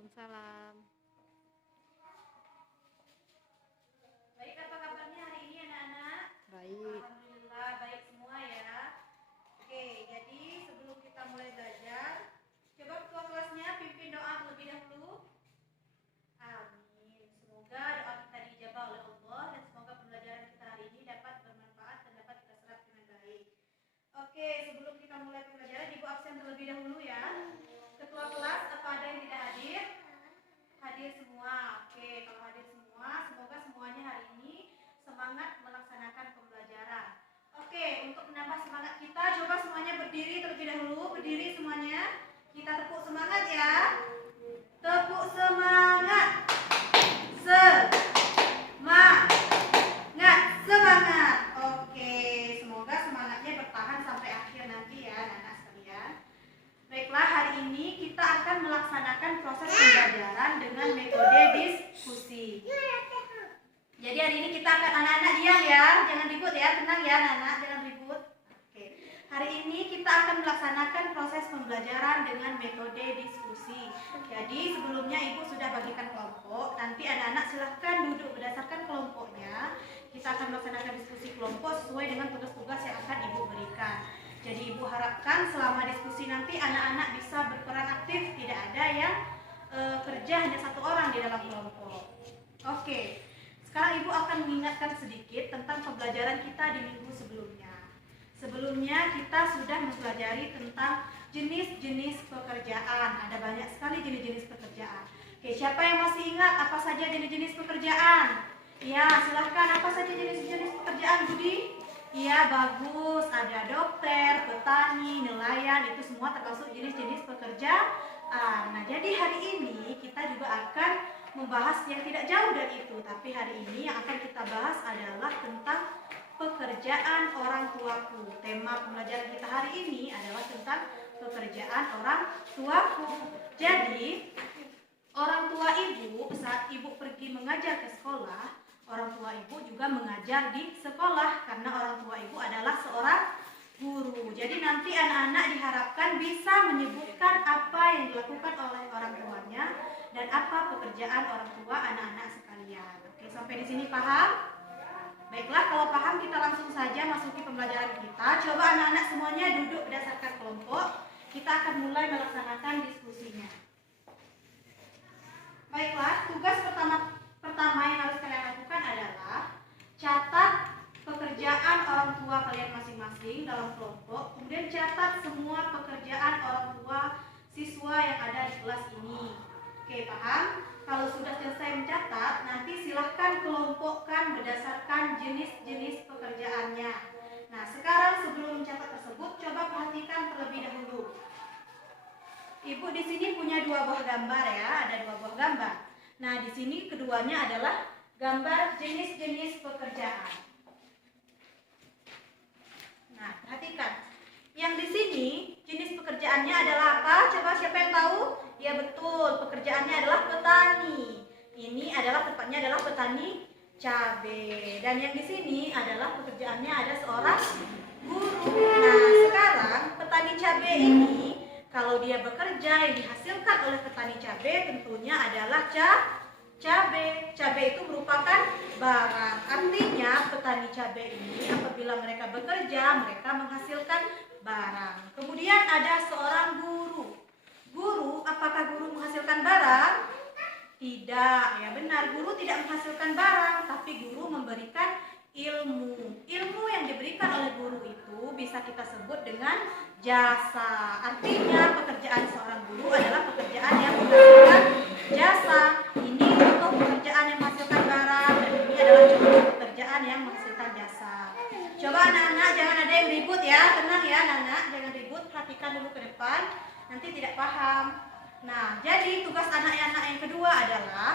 Waalaikumsalam. Baik, apa kabarnya hari ini anak-anak? Baik. Alhamdulillah baik semua ya. Oke, jadi sebelum kita mulai belajar, coba ketua kelasnya pimpin doa terlebih dahulu. Amin. Semoga doa kita dijabah oleh Allah dan semoga pembelajaran kita hari ini dapat bermanfaat dan dapat kita serap dengan baik. Oke, sebelum kita mulai pembelajaran, Ibu absen terlebih dahulu ya. Ketua kelas, apa ada yang tidak hadir? Hadir semua. Oke, kalau hadir semua, semoga semuanya hari ini semangat melaksanakan pembelajaran. Oke, untuk menambah semangat kita, coba semuanya berdiri terlebih dahulu. Berdiri semuanya. Kita tepuk semangat ya. Tepuk semangat. Semangat. Oke, semoga semangatnya bertahan sampai akhir nanti ya, anak-anak sekalian. Baiklah, hari ini kita akan melaksanakan proses pembelajaran dengan metode diskusi. Jadi hari ini kita akan anak-anak diam ya, jangan ribut ya, tenang ya anak-anak, jangan ribut. Oke. Hari ini kita akan melaksanakan proses pembelajaran dengan metode diskusi. Jadi sebelumnya Ibu sudah bagikan kelompok, nanti anak-anak silahkan duduk berdasarkan kelompoknya. Kita akan melaksanakan diskusi kelompok sesuai dengan tugas-tugas yang akan Ibu berikan. Jadi Ibu harapkan selama diskusi nanti anak-anak bisa berperan aktif, tidak ada yang kerja hanya satu orang di dalam kelompok. Oke, sekarang Ibu akan mengingatkan sedikit tentang pembelajaran kita di minggu sebelumnya. Sebelumnya kita sudah mempelajari tentang jenis-jenis pekerjaan. Ada banyak sekali jenis-jenis pekerjaan. Oke, siapa yang masih ingat apa saja jenis-jenis pekerjaan? Ya, silahkan, apa saja jenis-jenis pekerjaan, Budi? Iya, bagus. Ada dokter, petani, nelayan, itu semua termasuk jenis-jenis pekerjaan. Nah, jadi hari ini kita juga akan membahas yang tidak jauh dari itu. Tapi hari ini yang akan kita bahas adalah tentang pekerjaan orang tuaku. Tema pembelajaran kita hari ini adalah tentang pekerjaan orang tuaku. Jadi, orang tua Ibu saat Ibu pergi mengajar ke sekolah, orang tua Ibu juga mengajar di sekolah karena orang tua Ibu adalah seorang guru. Jadi nanti anak-anak diharapkan bisa menyebutkan apa yang dilakukan oleh orang tuanya dan apa pekerjaan orang tua anak-anak sekalian. Oke, sampai di sini paham? Baiklah, kalau paham kita langsung saja masuki pembelajaran kita. Coba anak-anak semuanya duduk berdasarkan kelompok. Kita akan mulai melaksanakan diskusinya. Baiklah, tugas pertama yang harus kalian lakukan adalah catat pekerjaan orang tua kalian masing-masing dalam kelompok. Kemudian catat semua pekerjaan orang tua siswa yang ada di kelas ini. Oke, paham? Kalau sudah selesai mencatat, nanti silahkan kelompokkan berdasarkan jenis-jenis pekerjaannya. Nah, sekarang sebelum mencatat tersebut, coba perhatikan terlebih dahulu. Ibu di sini punya dua buah gambar ya, ada dua buah gambar. Nah, di sini keduanya adalah gambar jenis-jenis pekerjaan. Nah, perhatikan. Yang di sini jenis pekerjaannya adalah apa? Coba siapa yang tahu? Ya betul, pekerjaannya adalah petani. Ini adalah tepatnya adalah petani cabai. Dan yang di sini adalah pekerjaannya ada seorang guru. Nah, sekarang petani cabai ini kalau dia bekerja yang dihasilkan oleh petani cabai tentunya adalah cabai. Cabai itu merupakan barang. Artinya petani cabai ini apabila mereka bekerja, mereka menghasilkan barang. Kemudian ada seorang guru. Guru, apakah guru menghasilkan barang? Tidak, ya benar, guru tidak menghasilkan barang, tapi guru memberikan ilmu. Ilmu yang diberikan oleh guru itu bisa kita sebut dengan jasa. Artinya pekerjaan seorang guru adalah pekerjaan yang menghasilkan jasa. Ini contoh pekerjaan yang menghasilkan barang, dan ini adalah contoh pekerjaan yang menghasilkan jasa. Coba anak-anak jangan ada yang ribut ya, tenang ya anak-anak, jangan ribut, perhatikan dulu ke depan, nanti tidak paham. Nah, jadi tugas anak-anak yang kedua adalah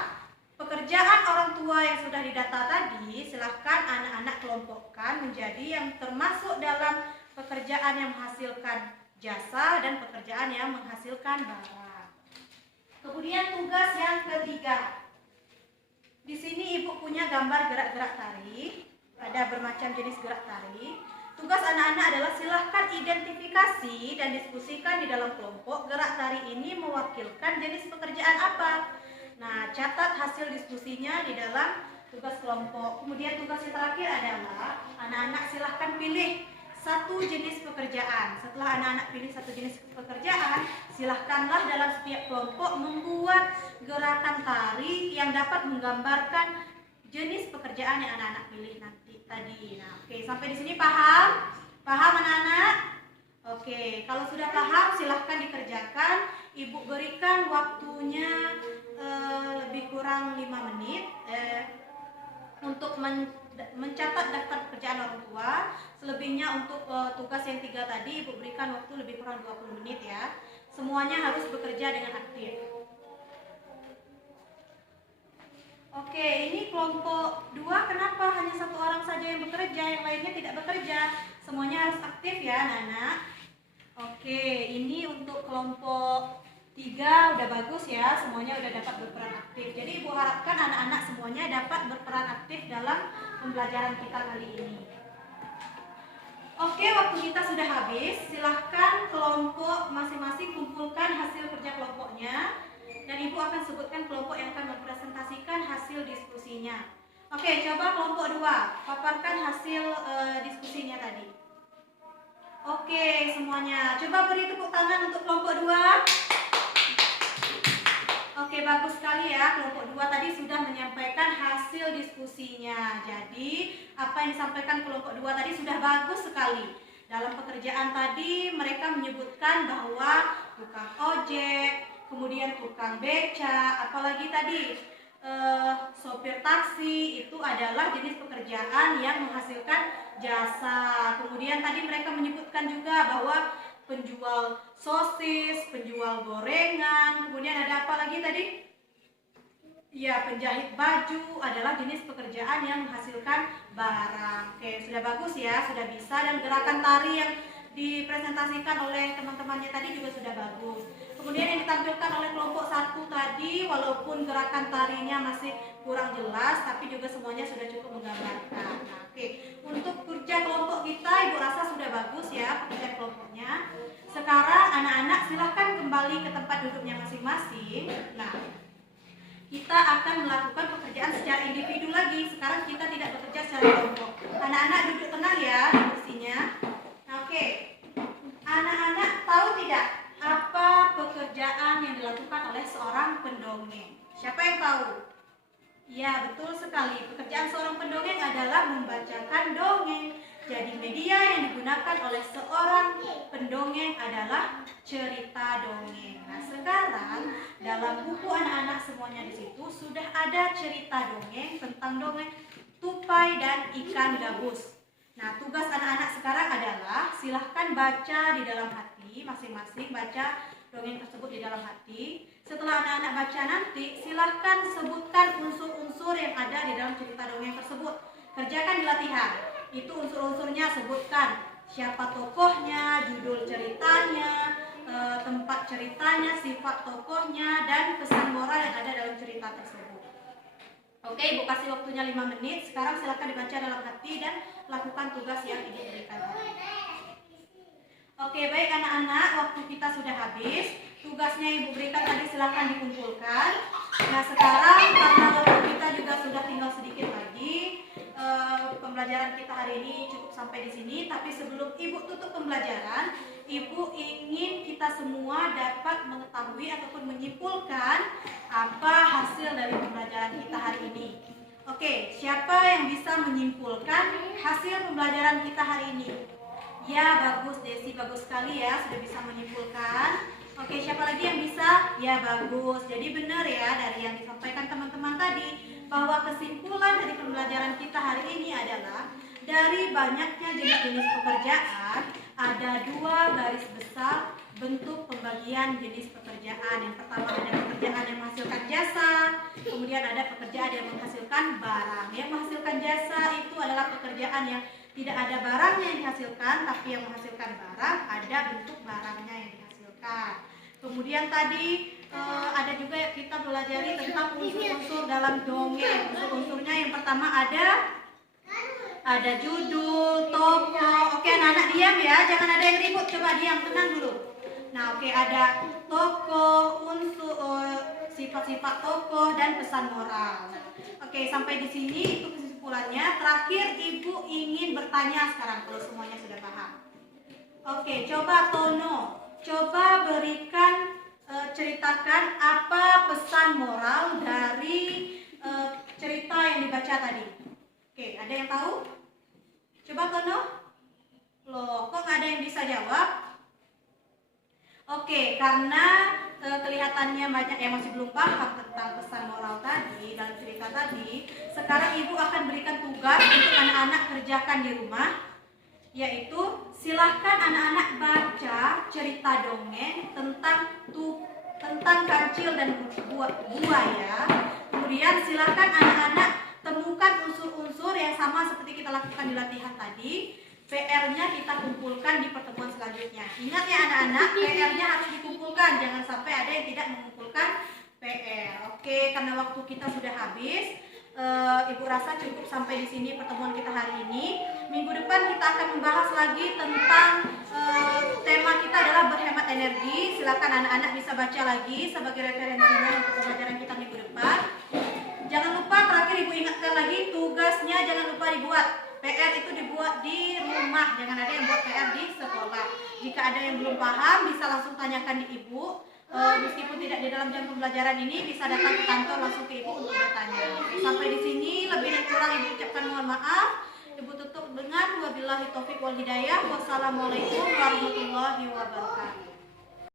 pekerjaan orang tua yang sudah didata tadi, silahkan anak-anak kelompokkan menjadi yang termasuk dalam pekerjaan yang menghasilkan jasa dan pekerjaan yang menghasilkan barang. Kemudian tugas yang ketiga. Di sini Ibu punya gambar gerak-gerak tari, ada bermacam jenis gerak tari. Tugas anak-anak adalah silahkan identifikasi dan diskusikan di dalam kelompok gerak tari ini mewakilkan jenis pekerjaan apa. Nah, catat hasil diskusinya di dalam tugas kelompok. Kemudian tugas yang terakhir adalah anak-anak silahkan pilih satu jenis pekerjaan. Setelah anak-anak pilih satu jenis pekerjaan, silahkanlah dalam setiap kelompok membuat gerakan tari yang dapat menggambarkan jenis pekerjaan yang anak-anak pilih nanti tadi. Nah, oke, sampai di sini paham? Paham anak-anak? Oke, kalau sudah paham silahkan dikerjakan. Ibu berikan waktunya lebih kurang 5 menit untuk mencatat daftar pekerjaan orang tua. Selebihnya untuk tugas yang 3 tadi Ibu berikan waktu lebih kurang 20 menit ya. Semuanya harus bekerja dengan aktif. Oke, ini kelompok 2 kenapa hanya satu orang saja yang bekerja, yang lainnya tidak bekerja? Semuanya harus aktif ya anak-anak. Oke, ini untuk kelompok 3 udah bagus ya, semuanya udah dapat berperan aktif. Jadi Ibu harapkan anak-anak semuanya dapat berperan aktif dalam pembelajaran kita kali ini. Oke, waktu kita sudah habis. Silahkan kelompok masing-masing kumpulkan hasil kerja kelompoknya. Dan Ibu akan sebutkan kelompok yang akan mempresentasikan hasil diskusinya. Oke, coba kelompok 2 paparkan hasil diskusinya tadi. Oke, semuanya. Coba beri tepuk tangan untuk kelompok 2. Oke, bagus sekali ya. Kelompok 2 tadi sudah menyampaikan hasil diskusinya. Jadi, apa yang disampaikan kelompok 2 tadi sudah bagus sekali. Dalam pekerjaan tadi mereka menyebutkan bahwa tukang ojek, kemudian tukang beca, apalagi tadi sopir taksi itu adalah jenis pekerjaan yang menghasilkan jasa. Kemudian tadi mereka menyebutkan juga bahwa penjual sosis, penjual gorengan, kemudian ada apa lagi tadi? Ya, penjahit baju adalah jenis pekerjaan yang menghasilkan barang. Oke, sudah bagus ya, sudah bisa. Dan gerakan tari yang dipresentasikan oleh teman-temannya tadi juga sudah bagus. Kemudian yang ditampilkan oleh kelompok 1 tadi, walaupun gerakan tarinya masih kurang jelas, tapi juga semuanya sudah cukup menggambarkan. Nah, oke, untuk kerja kelompok kita, Ibu rasa sudah bagus ya pekerjaan kelompoknya. Sekarang anak-anak silahkan kembali ke tempat duduknya masing-masing. Nah, kita akan melakukan pekerjaan secara individu lagi. Sekarang kita tidak bekerja secara kelompok. Anak-anak duduk tenang ya di kursinya. Nah, oke, anak-anak tahu tidak apa pekerjaan yang dilakukan oleh seorang pendongeng? Siapa yang tahu? Ya, betul sekali. Pekerjaan seorang pendongeng adalah membacakan dongeng. Jadi media yang digunakan oleh seorang pendongeng adalah cerita dongeng. Nah, sekarang dalam buku anak-anak semuanya di situ sudah ada cerita dongeng tentang dongeng tupai dan ikan gabus. Nah, tugas anak-anak sekarang adalah silahkan baca di dalam hati, masing-masing baca dongeng tersebut di dalam hati. Setelah anak-anak baca nanti, silahkan sebutkan unsur-unsur yang ada di dalam cerita dongeng tersebut. Kerjakan di latihan. Itu unsur-unsurnya, sebutkan siapa tokohnya, judul ceritanya, tempat ceritanya, sifat tokohnya, dan pesan moral yang ada dalam cerita tersebut. Oke, Ibu kasih waktunya 5 menit. Sekarang silahkan dibaca dalam hati dan lakukan tugas yang Ibu berikan. Oke, baik anak-anak, waktu kita sudah habis. Tugasnya Ibu berikan tadi silahkan dikumpulkan. Nah, sekarang karena waktu kita juga sudah tinggal sedikit lagi, pembelajaran kita hari ini cukup sampai di sini. Tapi sebelum Ibu tutup pembelajaran, Ibu ingin kita semua dapat mengetahui ataupun menyimpulkan apa hasil dari pembelajaran kita hari ini. Oke, siapa yang bisa menyimpulkan hasil pembelajaran kita hari ini? Ya, bagus Desi, bagus sekali ya, sudah bisa menyimpulkan. Oke, siapa lagi yang bisa? Ya, bagus. Jadi benar ya dari yang disampaikan teman-teman tadi, bahwa kesimpulan dari pembelajaran kita hari ini adalah dari banyaknya jenis-jenis pekerjaan, ada 2 garis besar bentuk pembagian jenis pekerjaan. Yang pertama ada pekerjaan yang menghasilkan jasa, kemudian ada pekerjaan yang menghasilkan barang. Yang menghasilkan jasa itu adalah pekerjaan yang tidak ada barangnya yang dihasilkan, tapi yang menghasilkan barang, ada bentuk barangnya yang dihasilkan. Kemudian tadi ada juga kita belajar tentang unsur-unsur dalam dongeng. Unsur-unsurnya yang pertama ada judul, tokoh. Oke, anak-anak diam ya, jangan ada yang ribut, coba diam, tenang dulu. Nah, oke, ada tokoh, sifat tokoh, dan pesan moral. Nah, oke, sampai di sini itu kesimpulannya. Terakhir Ibu ingin bertanya sekarang kalau semuanya sudah paham. Oke, coba Tono, coba berikan ceritakan apa pesan moral dari cerita yang dibaca tadi. Oke, ada yang tahu? Coba Tono. Loh, kok nggak ada yang bisa jawab? Oke, karena kelihatannya banyak yang masih belum paham tentang pesan moral tadi dalam cerita tadi. Sekarang Ibu akan berikan tugas untuk anak-anak kerjakan di rumah, yaitu silahkan anak-anak baca cerita dongeng tentang kancil dan buaya. Kemudian silahkan anak-anak temukan unsur-unsur yang sama seperti kita lakukan di latihan tadi. PR-nya kita kumpulkan di pertemuan selanjutnya. Ingat ya anak-anak, PR-nya harus dikumpulkan. Jangan sampai ada yang tidak mengumpulkan PR. Oke, karena waktu kita sudah habis, Ibu rasa cukup sampai di sini pertemuan kita hari ini. Minggu depan kita akan membahas lagi tentang tema kita adalah berhemat energi. Silakan anak-anak bisa baca lagi sebagai referensinya untuk pembelajaran kita minggu depan. Jangan lupa, terakhir Ibu ingatkan lagi, tugasnya jangan lupa dibuat. PR itu dibuat di rumah, jangan ada yang buat PR di sekolah. Jika ada yang belum paham, bisa langsung tanyakan di Ibu. Meskipun tidak di dalam jam pembelajaran ini, bisa datang ke kantor langsung ke Ibu untuk bertanya. Sampai di sini, lebih dan kurang Ibu ucapkan mohon maaf. Ibu tutup dengan wabillahi taufiq wal hidayah. Wassalamualaikum warahmatullahi wabarakatuh.